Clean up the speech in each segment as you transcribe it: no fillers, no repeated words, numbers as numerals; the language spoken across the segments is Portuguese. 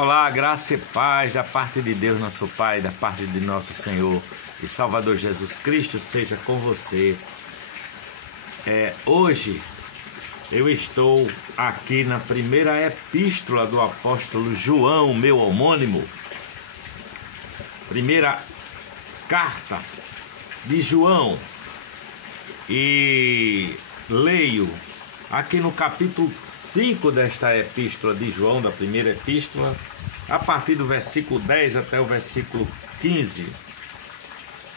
Olá, graça e paz da parte de Deus, nosso Pai, da parte de nosso Senhor e Salvador Jesus Cristo, seja com você. Hoje eu estou aqui na primeira epístola do apóstolo João, meu homônimo. Primeira carta de João. E leio aqui no capítulo 5 desta epístola de João, da primeira epístola, a partir do versículo 10 até o versículo 15.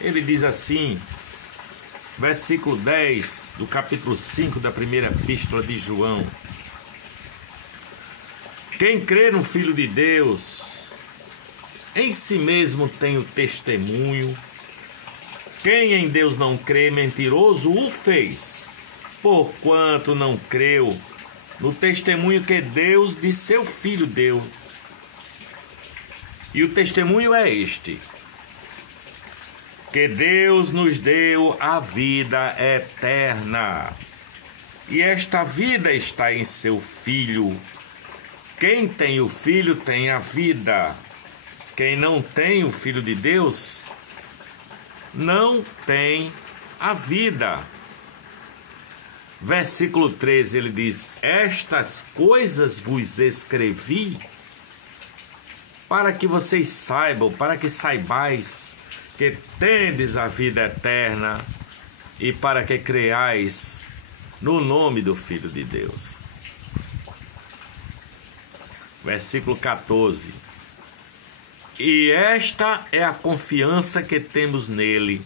Ele diz assim, versículo 10 do capítulo 5 da primeira epístola de João: quem crê no Filho de Deus, em si mesmo tem o testemunho. Quem em Deus não crê, mentiroso o fez, porquanto não creu no testemunho que Deus de seu Filho deu. E o testemunho é este: que Deus nos deu a vida eterna, e esta vida está em seu Filho. Quem tem o Filho tem a vida. Quem não tem o Filho de Deus não tem a vida. Versículo 13, ele diz: estas coisas vos escrevi para que vocês saibam, para que saibais que tendes a vida eterna e para que creais no nome do Filho de Deus. Versículo 14: e esta é a confiança que temos nele,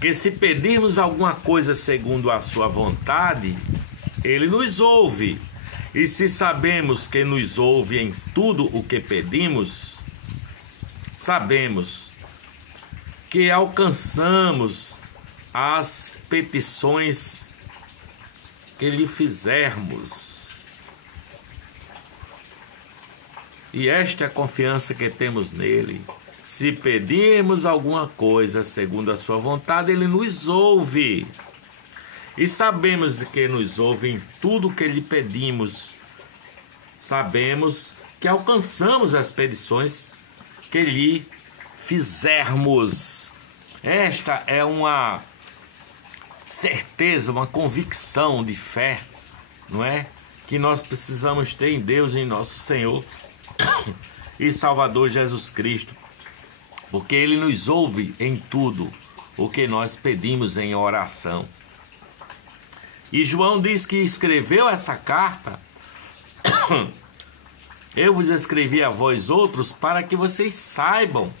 que se pedirmos alguma coisa segundo a sua vontade, ele nos ouve. E se sabemos que nos ouve em tudo o que pedimos, sabemos que alcançamos as petições que lhe fizermos. E esta é a confiança que temos nele. Se pedirmos alguma coisa segundo a sua vontade, ele nos ouve. E sabemos que nos ouve em tudo o que lhe pedimos. Sabemos que alcançamos as petições que lhe fizermos. Esta é uma certeza, uma convicção de fé, não é? Que nós precisamos ter em Deus, em nosso Senhor e Salvador Jesus Cristo, porque ele nos ouve em tudo o que nós pedimos em oração. E João diz que escreveu essa carta: eu vos escrevi a vós outros para que vocês saibam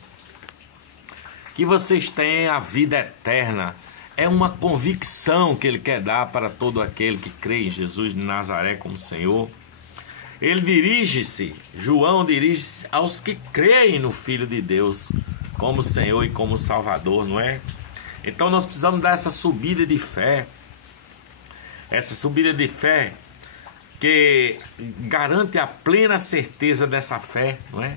que vocês têm a vida eterna. É uma convicção que ele quer dar para todo aquele que crê em Jesus de Nazaré como Senhor. João dirige-se aos que creem no Filho de Deus como Senhor e como Salvador, não é? Então nós precisamos dar essa subida de fé. Essa subida de fé que garante a plena certeza dessa fé, não é?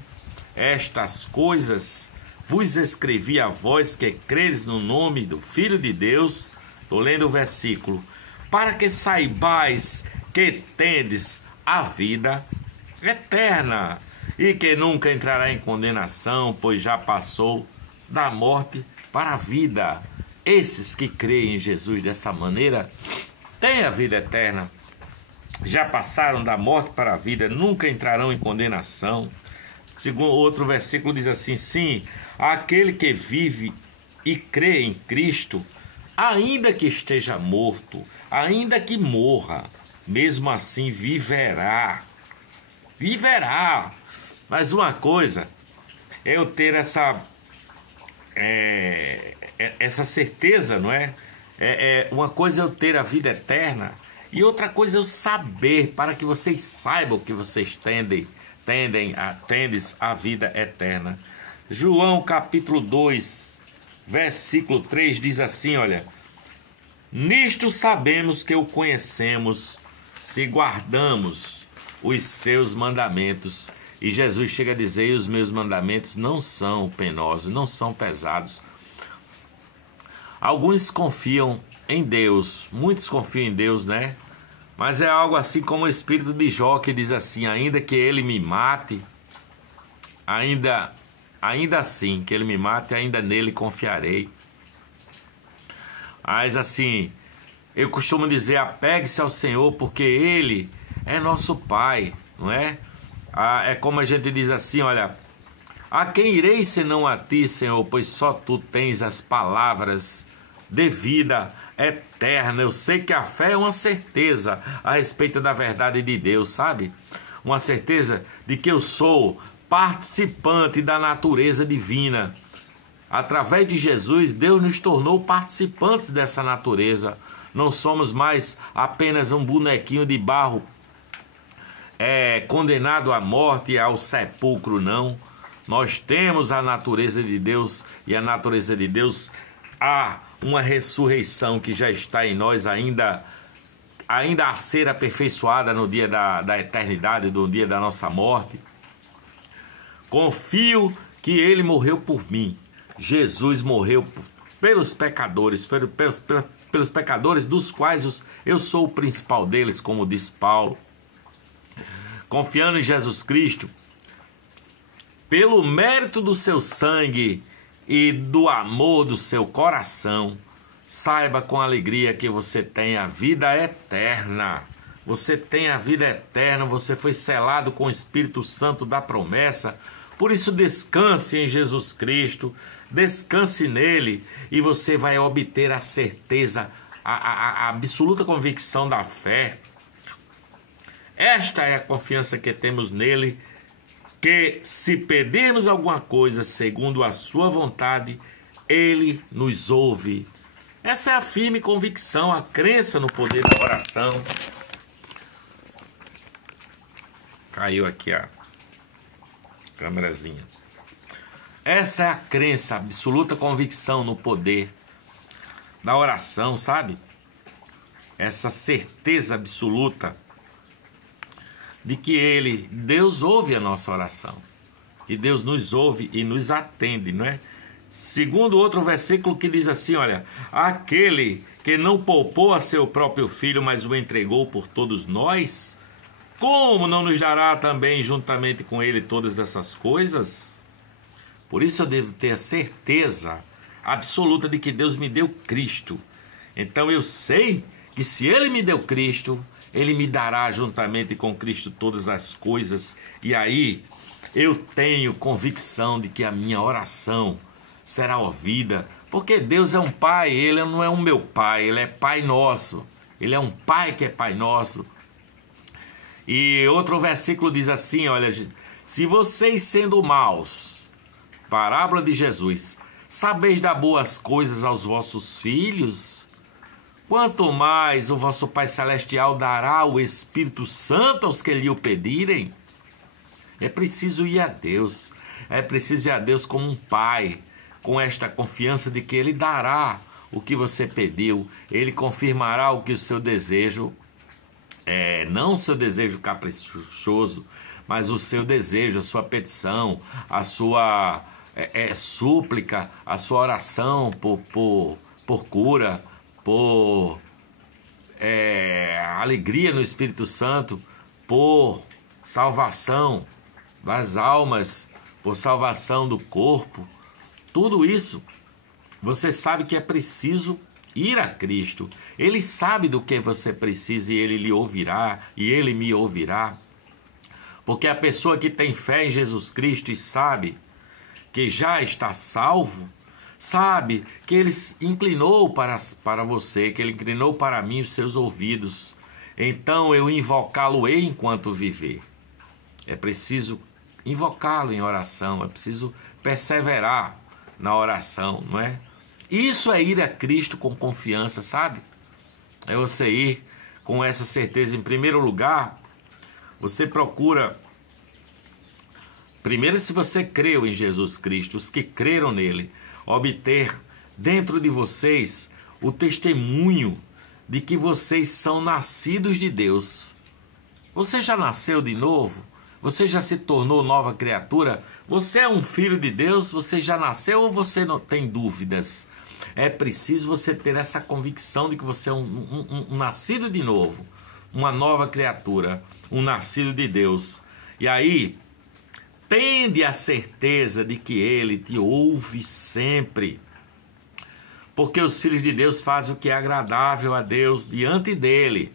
Estas coisas vos escrevi a vós que credes no nome do Filho de Deus. Estou lendo o versículo: para que saibais que tendes a vida eterna e que nunca entrará em condenação, pois já passou da morte para a vida. Esses que creem em Jesus dessa maneira têm a vida eterna, já passaram da morte para a vida, nunca entrarão em condenação. Segundo outro versículo diz assim: sim, aquele que vive e crê em Cristo, ainda que esteja morto, ainda que morra, mesmo assim viverá. Mas uma coisa é eu ter essa certeza, não é? Uma coisa é eu ter a vida eterna e outra coisa é eu saber, para que vocês saibam que vocês tendes a vida eterna. João capítulo 2, versículo 3 diz assim, olha: nisto sabemos que o conhecemos, se guardamos os seus mandamentos. E Jesus chega a dizer: os meus mandamentos não são penosos, não são pesados. Alguns confiam em Deus, muitos confiam em Deus, Mas é algo assim como o espírito de Jó, que diz assim: ainda que ele me mate, ainda assim que ele me mate, ainda nele confiarei. Mas assim, eu costumo dizer, apegue-se ao Senhor, porque Ele é nosso Pai, não é? É como a gente diz assim, olha, a quem irei senão a Ti, Senhor, pois só Tu tens as palavras de vida eterna. Eu sei que a fé é uma certeza a respeito da verdade de Deus, sabe? Uma certeza de que eu sou participante da natureza divina. Através de Jesus, Deus nos tornou participantes dessa natureza. Não somos mais apenas um bonequinho de barro condenado à morte e ao sepulcro, não. Nós temos a natureza de Deus, e a natureza de Deus há uma ressurreição que já está em nós, ainda a ser aperfeiçoada no dia da eternidade, no dia da nossa morte. Confio que Ele morreu por mim. Jesus morreu pelos pecadores, pelos pecadores dos quais eu sou o principal deles, como diz Paulo. Confiando em Jesus Cristo, pelo mérito do seu sangue e do amor do seu coração, saiba com alegria que você tem a vida eterna. Você tem a vida eterna, você foi selado com o Espírito Santo da promessa. Por isso descanse em Jesus Cristo, descanse nele, e você vai obter a certeza, a absoluta convicção da fé. Esta é a confiança que temos nele, que se pedirmos alguma coisa segundo a sua vontade, ele nos ouve. Essa é a firme convicção, a crença no poder da oração. Caiu aqui a câmerazinha. Essa é a crença, a absoluta convicção no poder da oração, sabe? Essa certeza absoluta de que Deus ouve a nossa oração. E Deus nos ouve e nos atende, não é? Segundo outro versículo que diz assim, olha, aquele que não poupou a seu próprio filho, mas o entregou por todos nós, como não nos dará também juntamente com ele todas essas coisas? Por isso eu devo ter a certeza absoluta de que Deus me deu Cristo. Então eu sei que se Ele me deu Cristo, Ele me dará juntamente com Cristo todas as coisas. E aí eu tenho convicção de que a minha oração será ouvida. Porque Deus é um Pai, Ele não é o meu Pai, Ele é Pai nosso. Ele é um Pai que é Pai nosso. E outro versículo diz assim, olha, se vocês sendo maus, parábola de Jesus, sabeis dar boas coisas aos vossos filhos, quanto mais o vosso Pai Celestial dará o Espírito Santo aos que lhe o pedirem. É preciso ir a Deus, é preciso ir a Deus como um Pai, com esta confiança de que Ele dará o que você pediu, Ele confirmará o que o seu desejo não o seu desejo caprichoso, mas o seu desejo, a sua petição, a sua súplica, a sua oração por cura, por alegria no Espírito Santo, por salvação das almas, por salvação do corpo. Tudo isso, você sabe que é preciso ir a Cristo. Ele sabe do que você precisa e Ele lhe ouvirá, e Ele me ouvirá. Porque a pessoa que tem fé em Jesus Cristo e sabe que já está salvo, sabe que Ele inclinou para você, que Ele inclinou para mim os seus ouvidos. Então eu invocá-lo-ei enquanto viver. É preciso invocá-lo em oração, é preciso perseverar na oração, não é? Isso é ir a Cristo com confiança, sabe? É você ir com essa certeza. Em primeiro lugar, você procura... Primeiro, se você creu em Jesus Cristo, os que creram nele, obter dentro de vocês o testemunho de que vocês são nascidos de Deus. Você já nasceu de novo? Você já se tornou nova criatura? Você é um filho de Deus? Você já nasceu ou você não tem dúvidas? É preciso você ter essa convicção de que você é um nascido de novo, uma nova criatura, um nascido de Deus. E aí, tende a certeza de que Ele te ouve sempre. Porque os filhos de Deus fazem o que é agradável a Deus diante dEle,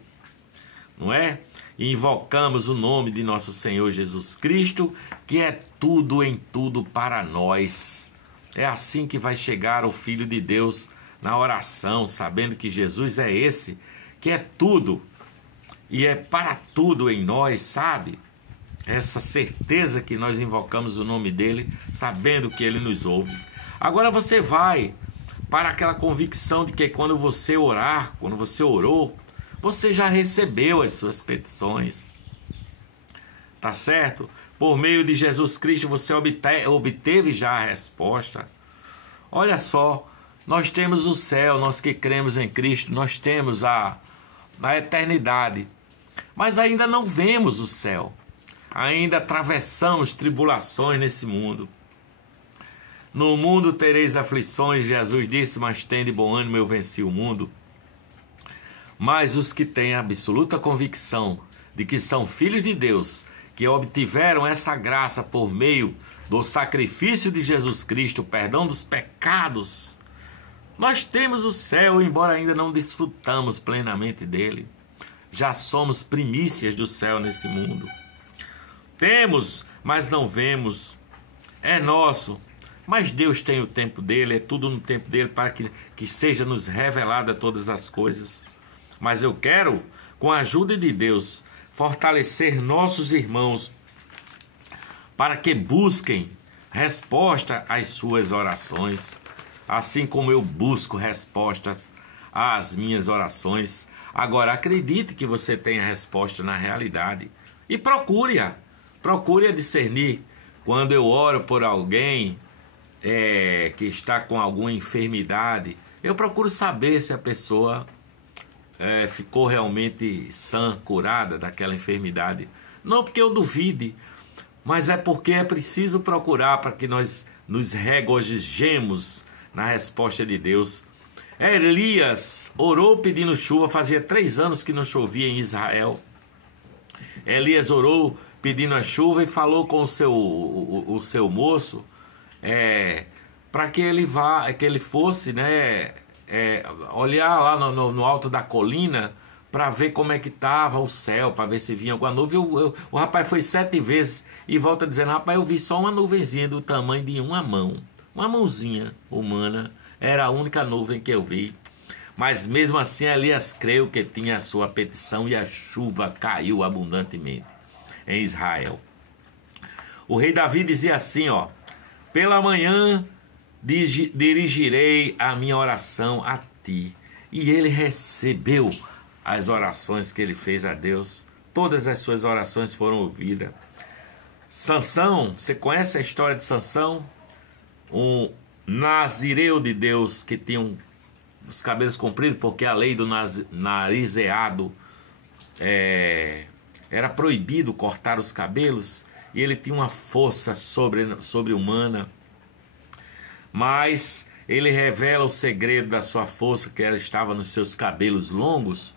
não é? E invocamos o nome de nosso Senhor Jesus Cristo, que é tudo em tudo para nós. É assim que vai chegar o Filho de Deus na oração, sabendo que Jesus é esse, que é tudo e é para tudo em nós, sabe? Essa certeza que nós invocamos o nome dele, sabendo que ele nos ouve. Agora você vai para aquela convicção de que quando você orar, quando você orou, você já recebeu as suas petições. Tá certo? Por meio de Jesus Cristo você obteve já a resposta. Olha só, nós temos o céu, nós que cremos em Cristo, nós temos a eternidade. Mas ainda não vemos o céu. Ainda atravessamos tribulações nesse mundo. No mundo tereis aflições, Jesus disse, mas tende bom ânimo, eu venci o mundo. Mas os que têm absoluta convicção de que são filhos de Deus, que obtiveram essa graça por meio do sacrifício de Jesus Cristo, o perdão dos pecados, nós temos o céu, embora ainda não desfrutamos plenamente dele. Já somos primícias do céu nesse mundo. Temos, mas não vemos. É nosso, mas Deus tem o tempo dele, é tudo no tempo dele para que seja nos revelada todas as coisas. Mas eu quero, com a ajuda de Deus, fortalecer nossos irmãos para que busquem resposta às suas orações, assim como eu busco respostas às minhas orações. Agora, acredite que você tem a resposta na realidade e procure-a discernir. Quando eu oro por alguém que está com alguma enfermidade, eu procuro saber se a pessoa ficou realmente sã, curada daquela enfermidade. Não porque eu duvide, mas é porque é preciso procurar para que nós nos regozijemos na resposta de Deus. Elias orou pedindo chuva, fazia 3 anos que não chovia em Israel. Elias orou pedindo a chuva e falou com o seu moço para que ele fosse, né, olhar lá no alto da colina para ver como é que estava o céu, para ver se vinha alguma nuvem. O rapaz foi 7 vezes e volta dizendo: rapaz, eu vi só uma nuvenzinha do tamanho de uma mão, uma mãozinha humana, era a única nuvem que eu vi. Mas mesmo assim Elias creu que tinha a sua petição e a chuva caiu abundantemente em Israel. O rei Davi dizia assim, pela manhã dirigirei a minha oração a ti. E ele recebeu as orações que ele fez a Deus. Todas as suas orações foram ouvidas. Sansão, você conhece a história de Sansão? Um nazireu de Deus que tinha os cabelos compridos, porque a lei do narizeado era proibido cortar os cabelos, e ele tinha uma força sobre-humana, mas ele revela o segredo da sua força, que estava nos seus cabelos longos,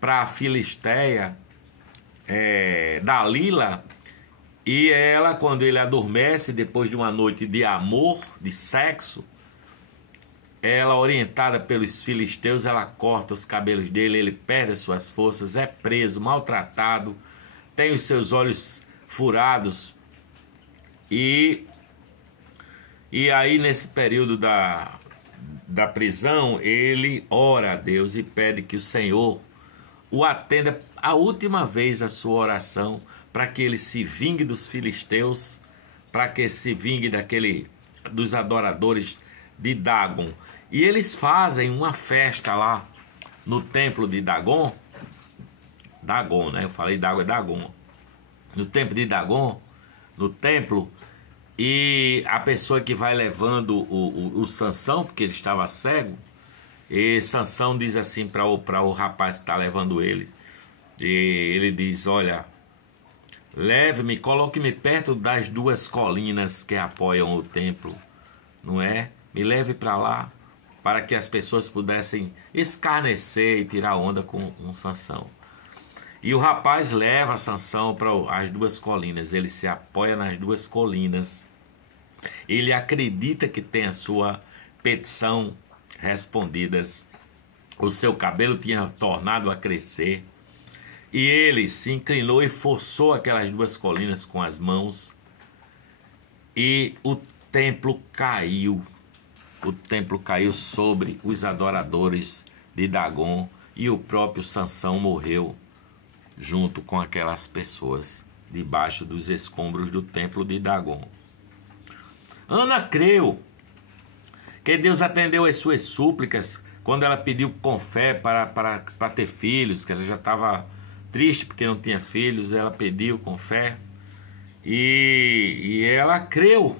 para a filisteia Dalila, e ela, quando ele adormece, depois de uma noite de amor, de sexo, ela, orientada pelos filisteus, ela corta os cabelos dele, ele perde as suas forças, é preso, maltratado, tem os seus olhos furados. E aí, nesse período da prisão, ele ora a Deus e pede que o Senhor o atenda a última vez a sua oração, para que ele se vingue dos filisteus, para que se vingue dos adoradores de Dagon. E eles fazem uma festa lá no templo de Dagon, né? Eu falei Dagon, é Dagon. No templo de Dagon, no templo, e a pessoa que vai levando o Sansão, porque ele estava cego, e Sansão diz assim para o rapaz que está levando ele, e ele diz: olha, leve-me, coloque-me perto das 2 colinas que apoiam o templo, não é? Me leve para lá, para que as pessoas pudessem escarnecer e tirar onda com Sansão. E o rapaz leva Sansão para as duas colinas. Ele se apoia nas duas colinas. Ele acredita que tem a sua petição respondidas. O seu cabelo tinha tornado a crescer. E ele se inclinou e forçou aquelas duas colinas com as mãos. E o templo caiu. O templo caiu sobre os adoradores de Dagon. E o próprio Sansão morreu junto com aquelas pessoas, debaixo dos escombros do templo de Dagon. Ana creu que Deus atendeu as suas súplicas quando ela pediu com fé para ter filhos, que ela já estava triste porque não tinha filhos. Ela pediu com fé e ela creu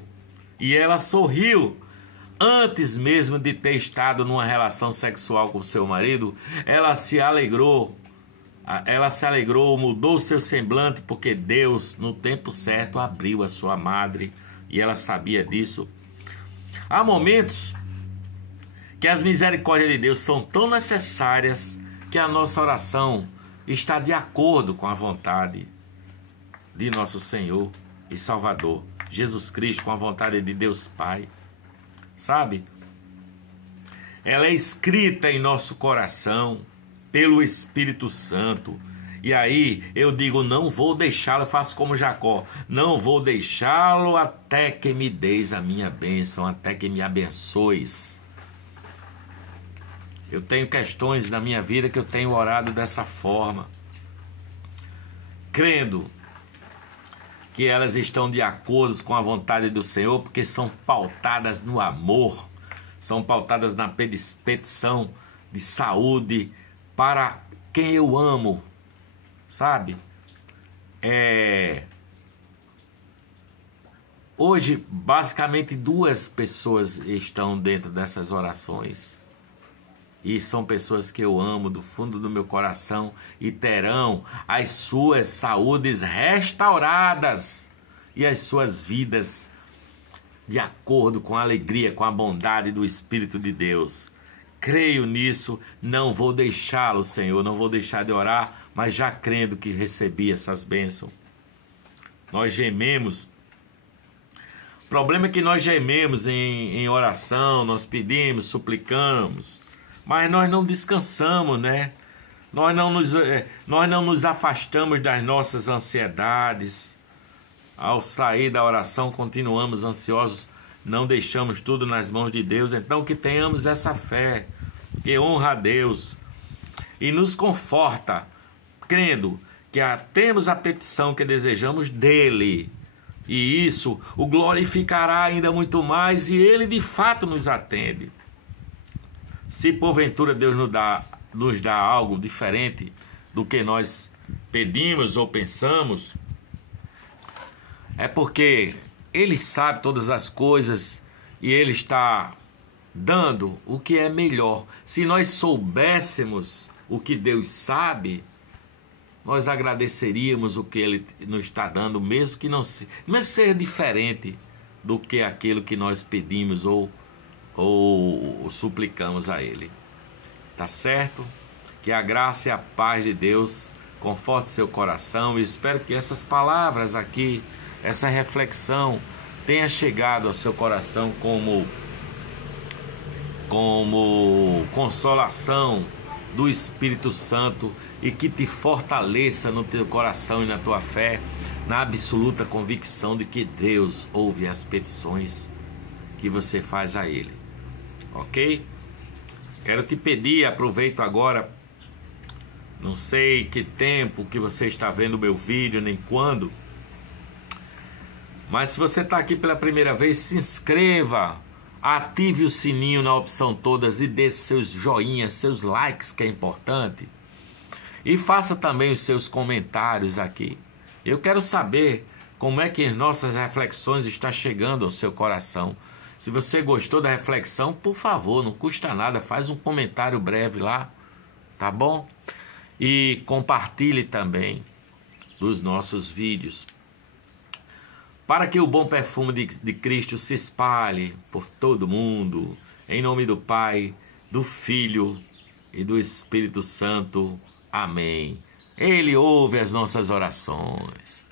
e ela sorriu. Antes mesmo de ter estado numa relação sexual com seu marido, ela se alegrou, mudou seu semblante, porque Deus, no tempo certo, abriu a sua madre, e ela sabia disso. Há momentos que as misericórdias de Deus são tão necessárias que a nossa oração está de acordo com a vontade de nosso Senhor e Salvador, Jesus Cristo, com a vontade de Deus Pai. Sabe? Ela é escrita em nosso coração pelo Espírito Santo. E aí eu digo, não vou deixá-lo, eu faço como Jacó, não vou deixá-lo até que me deis a minha bênção, até que me abençoes. Eu tenho questões na minha vida que eu tenho orado dessa forma, crendo que elas estão de acordo com a vontade do Senhor, porque são pautadas no amor, são pautadas na petição de saúde para quem eu amo, sabe? Hoje, basicamente, 2 pessoas estão dentro dessas orações. E são pessoas que eu amo do fundo do meu coração e terão as suas saúdes restauradas e as suas vidas de acordo com a alegria, com a bondade do Espírito de Deus. Creio nisso, não vou deixá-lo, Senhor, não vou deixar de orar, mas já crendo que recebi essas bênçãos. Nós gememos. O problema é que nós gememos em oração, nós pedimos, suplicamos, mas nós não descansamos, né? Nós não nos afastamos das nossas ansiedades. Ao sair da oração, continuamos ansiosos, não deixamos tudo nas mãos de Deus. Então, que tenhamos essa fé, que honra a Deus e nos conforta, crendo que temos a petição que desejamos dEle. E isso o glorificará ainda muito mais, e Ele de fato nos atende. Se porventura Deus nos dá algo diferente do que nós pedimos ou pensamos, é porque Ele sabe todas as coisas e Ele está dando o que é melhor. Se nós soubéssemos o que Deus sabe, nós agradeceríamos o que Ele nos está dando, mesmo que seja diferente do que aquilo que nós pedimos ou suplicamos a Ele. Tá certo? Que a graça e a paz de Deus conforte seu coração, e espero que essas palavras aqui, essa reflexão tenha chegado ao seu coração como consolação do Espírito Santo, e que te fortaleça no teu coração e na tua fé, na absoluta convicção de que Deus ouve as petições que você faz a Ele. Ok? Quero te pedir, aproveito agora, não sei que tempo que você está vendo o meu vídeo, nem quando, mas se você está aqui pela primeira vez, se inscreva, ative o sininho na opção todas e dê seus joinhas, seus likes, que é importante, e faça também os seus comentários aqui. Eu quero saber como é que nossas reflexões estão chegando ao seu coração. Se você gostou da reflexão, por favor, não custa nada, faz um comentário breve lá, tá bom? E compartilhe também dos nossos vídeos, para que o bom perfume de Cristo se espalhe por todo mundo, em nome do Pai, do Filho e do Espírito Santo. Amém. Ele ouve as nossas orações.